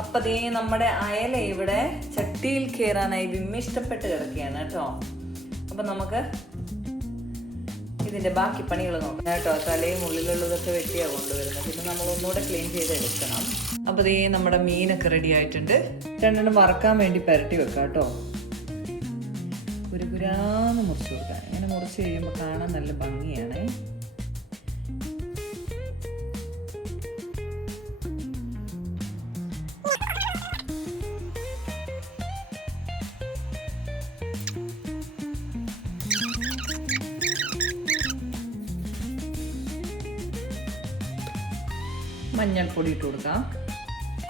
അപ്പൊ ദേ നമ്മുടെ അയല ഇവിടെ ചട്ടിയിൽ കയറാനായി വിമ്മിഷ്ടപ്പെട്ട് കിടക്കുകയാണ് കേട്ടോ. അപ്പൊ നമുക്ക് ഇതിന്റെ ബാക്കി പണികൾ നോക്കാം. കേട്ടോ തലയും ഉള്ളിലുള്ളതൊക്കെ വെട്ടിയാണ് കൊണ്ടുവരുന്നത്. പിന്നെ നമ്മൾ ഒന്നുകൂടെ ക്ലീൻ ചെയ്ത് എടുക്കണം അപ്പൊ ദേ നമ്മുടെ മീനൊക്കെ റെഡി ആയിട്ടുണ്ട്. രണ്ടെണ്ണം വറക്കാൻ വേണ്ടി പുരട്ടി വെക്കാം കേട്ടോ. കുരുകുരാന്ന് മുറിച്ച് കൊടുക്കാം. ഇങ്ങനെ മുറിച്ച് കഴിയുമ്പോൾ കാണാൻ നല്ല ഭംഗിയാണ്. മഞ്ഞൾപ്പൊടി ഇട്ട് കൊടുക്കാം.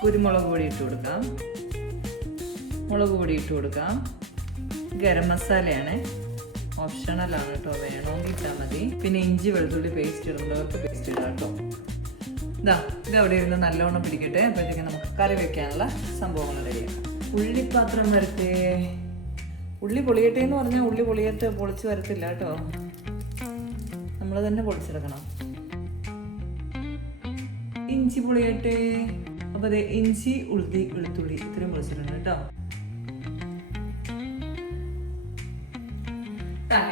കുരുമുളക് പൊടി ഇട്ട് കൊടുക്കാം. മുളക് പൊടി ഇട്ട് കൊടുക്കാം. ഗരം മസാലയാണ്. ഓപ്ഷണലാണ് കേട്ടോ. വേണമെങ്കിൽ ഇട്ടാൽ മതി. പിന്നെ ഇഞ്ചി വെളുത്തുള്ളി പേസ്റ്റ് ഇടുന്നവർക്ക് പേസ്റ്റ് ഇടാം കേട്ടോ. ഇതാ ഇത് അവിടെ ഇരുന്ന് നല്ലോണം പിടിക്കട്ടെ. അപ്പോഴത്തേക്കും നമുക്ക് കറി വെക്കാനുള്ള സംഭവങ്ങൾ റെഡിയാക്കാം ഉള്ളിപ്പാത്രം വരട്ടെ. ഉള്ളി പൊളിയട്ടെ എന്ന് പറഞ്ഞാൽ ഉള്ളി പൊളിയത്ത് പൊളിച്ച് വരത്തില്ല കേട്ടോ. നമ്മൾ തന്നെ പൊളിച്ചെടുക്കണം. ഇഞ്ചി പൊളിയട്ടെ? അപ്പൊ അതെ ഇഞ്ചി ഉളുത്തി വെളുത്തുള്ളി ഇത്രയും പൊളിച്ചിട്ടുണ്ട് കേട്ടോ.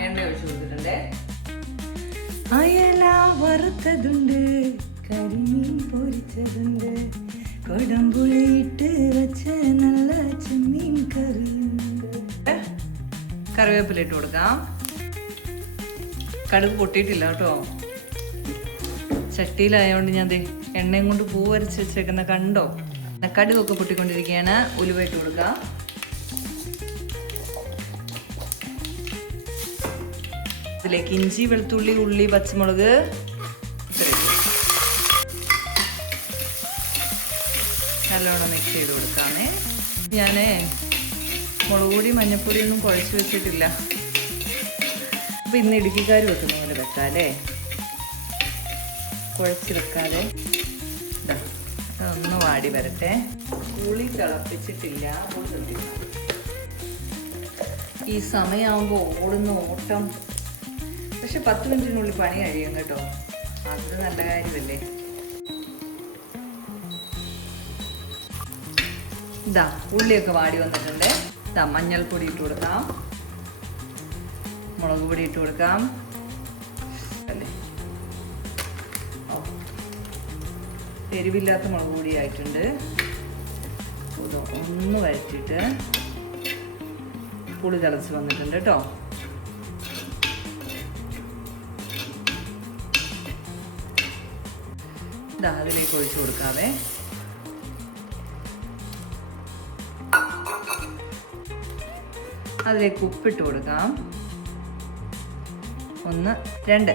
എണ്ണ ഒഴിച്ചു കൊടുത്തിട്ടുണ്ടേ. വറുത്തതുണ്ട് കരിമീൻ പൊരിച്ചതുണ്ട്. കൊടമ്പുളിയിട്ട് വെച്ച നല്ല ചെമ്മീൻ കറിയുണ്ട്. കറിവേപ്പില ഇട്ട് കൊടുക്കാം. കടുക് പൊട്ടിയിട്ടില്ല കേട്ടോ. ചട്ടിയിലായതുകൊണ്ട് ഞാൻ ദേ എണ്ണയും കൊണ്ട് പൂ വരച്ച് വെച്ചേക്കുന്ന കണ്ടോ? കടുകൊക്കെ പൊട്ടിക്കൊണ്ടിരിക്കുകയാണ് ഉലുവയിട്ട് കൊടുക്കുക കൊടുക്കാം. ഇതിലേക്ക് ഇഞ്ചി വെളുത്തുള്ളി ഉള്ളി പച്ചമുളക്. നല്ലോണം മിക്സ് ചെയ്ത് കൊടുക്കാമേ. ഞാനേ മുളക് പൊടി മഞ്ഞപ്പൊടിയൊന്നും കുഴച്ച് വെച്ചിട്ടില്ല. അപ്പൊ ഇന്ന് ഇടുക്കിക്കാർ വെക്കുന്ന പോലെ വെക്കാല്ലേ? കുഴച്ച് ദാ, ഒന്ന് വാടി വരട്ടെ. പുളി തിളപ്പിച്ചിട്ടില്ല. ഈ സമയമാകുമ്പോൾ ഓടുന്ന ഓട്ടം. പക്ഷെ പത്ത് മിനിറ്റിനുള്ളിൽ പണി കഴിയും കേട്ടോ. അത് നല്ല കാര്യമല്ലേ? ഇതാ ഉള്ളിയൊക്കെ വാടി വന്നിട്ടുണ്ട്. ഇതാ മഞ്ഞൾപ്പൊടി ഇട്ട് കൊടുക്കാം. മുളക് പൊടി ഇട്ട് കൊടുക്കാം. എരിവില്ലാത്ത മുളക് പൊടി ആയിട്ടുണ്ട്. ഒന്ന് വഴറ്റിയിട്ട് പുളി തിളച്ച് വന്നിട്ടുണ്ട് കേട്ടോ. ഇതാ അതിലേക്ക് ഒഴിച്ചു കൊടുക്കാവേ. അതിലേക്ക് ഉപ്പിട്ട് കൊടുക്കാം. ഒന്ന് രണ്ട്.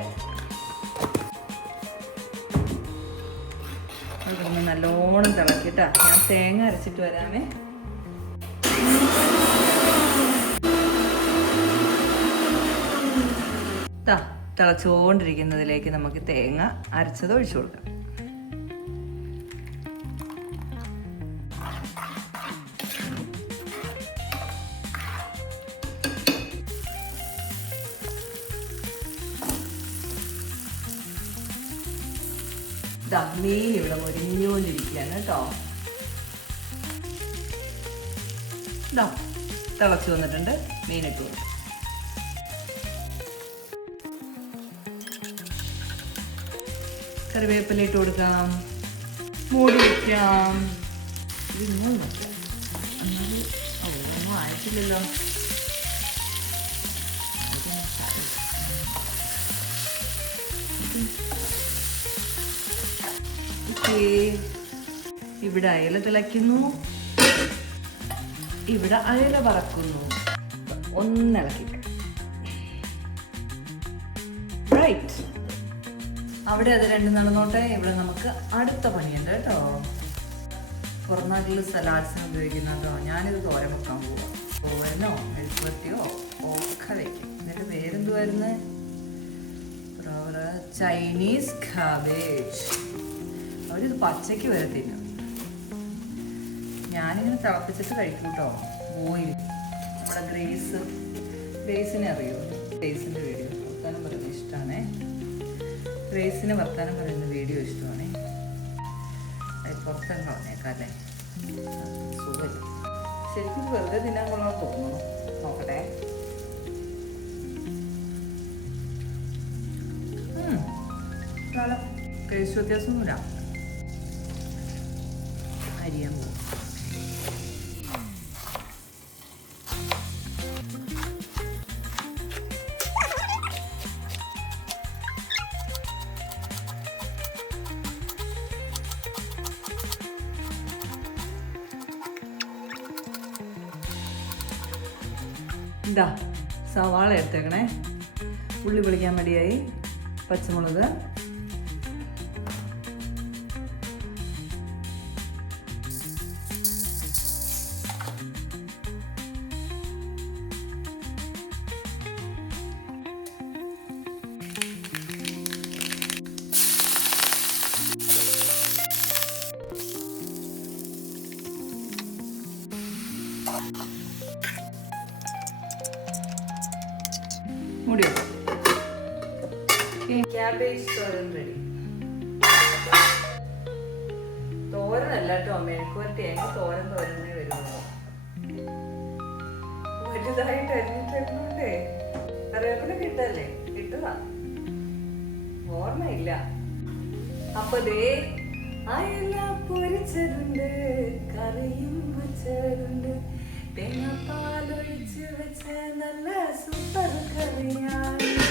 അതൊന്ന് നല്ലോണം തിളക്കിട്ടാ. ഞാൻ തേങ്ങ അരച്ചിട്ട് വരാമേ. തിളച്ചുകൊണ്ടിരിക്കുന്നതിലേക്ക് നമുക്ക് തേങ്ങ അരച്ചത് ഒഴിച്ചു കൊടുക്കാം. മീൻ ഇവിടെ മുരിഞ്ഞുകൊണ്ടിരിക്കുകയാണ് കേട്ടോ ഇതാ തിളച്ചു വന്നിട്ടുണ്ട് മീൻ ഇട്ട് കറിവേപ്പില ഇട്ട് കൊടുക്കാം മൂടി വയ്ക്കാം. ഒന്നും ആയിട്ടില്ലല്ലോ ഓക്കേ. ഇവിടെ അയല തിളയ്ക്കുന്നു. ഇവിടെ അയല പറക്കുന്നു ഒന്നിളക്കിട്ട് റൈറ്റ് അവിടെ അത് രണ്ടും നടന്നോട്ടെ. ഇവിടെ നമുക്ക് അടുത്ത പണിയുണ്ട് കേട്ടോ. പുറനാട്ടിൽ സലാഡ്സിന് ഉപയോഗിക്കുന്നുണ്ടോ? ഞാനിത് തോരൻ വെക്കാൻ പോവാം. തോരനോ മെഴുക്കുവരട്ടിയോ ഒക്കെ വെക്കും. എന്നിട്ട് പേരെന്തുവായിരുന്നു ചൈനീസ് കാബേജ് അവരിത് പച്ചയ്ക്ക് വരെ തിന്നും ഞാനിങ്ങനെ തിളപ്പിച്ചിട്ട് കഴിക്കും കേട്ടോ ഓയിൽ. നമ്മുടെ ഗ്രേസ്. ഗ്രേസിനെ അറിയോ? ഗ്രേസിന്റെ വീഡിയോ. വർത്താനം പറയുന്നത് ഇഷ്ടമാണേ ഗ്രേസിന് വർത്താനം പറയുന്ന വീഡിയോ ഇഷ്ടമാണേ. അത് പുറത്തങ്ങ് കളഞ്ഞേക്കാം അല്ലേ? ശരിക്കും ഇത് വെറുതെ തിന്നാൻ കൊള്ളാൻ തോന്നുന്നു നോക്കട്ടെ. കേസ് വ്യത്യാസമൊന്നുമില്ല. അരിയാൻ പോകും ഇതാ സവാള എടുത്തേക്കണേ ഉള്ളി പൊളിക്കാൻ മടിയായി പച്ചമുളക് മൂടി ക്യാബേജ് തോരൻ റെഡി തോരനല്ല കേട്ടോ മെഴുക്കുവരട്ടി എങ്കിൽ തോരൻ തോരനേ വരുള്ളൂ വലുതായിട്ട് അരിഞ്ഞിട്ടേ കറിവേപ്പില കിട്ടല്ലേ കിട്ടതാ ഓർമ്മയില്ല അപ്പൊ ദേ അയല പൊരിച്ചതുണ്ട് കറിയും വെച്ചതുണ്ട് തേങ്ങാപ്പാലൊഴിച്ച് വെച്ച നല്ല സൂപ്പർ കറിയാണ്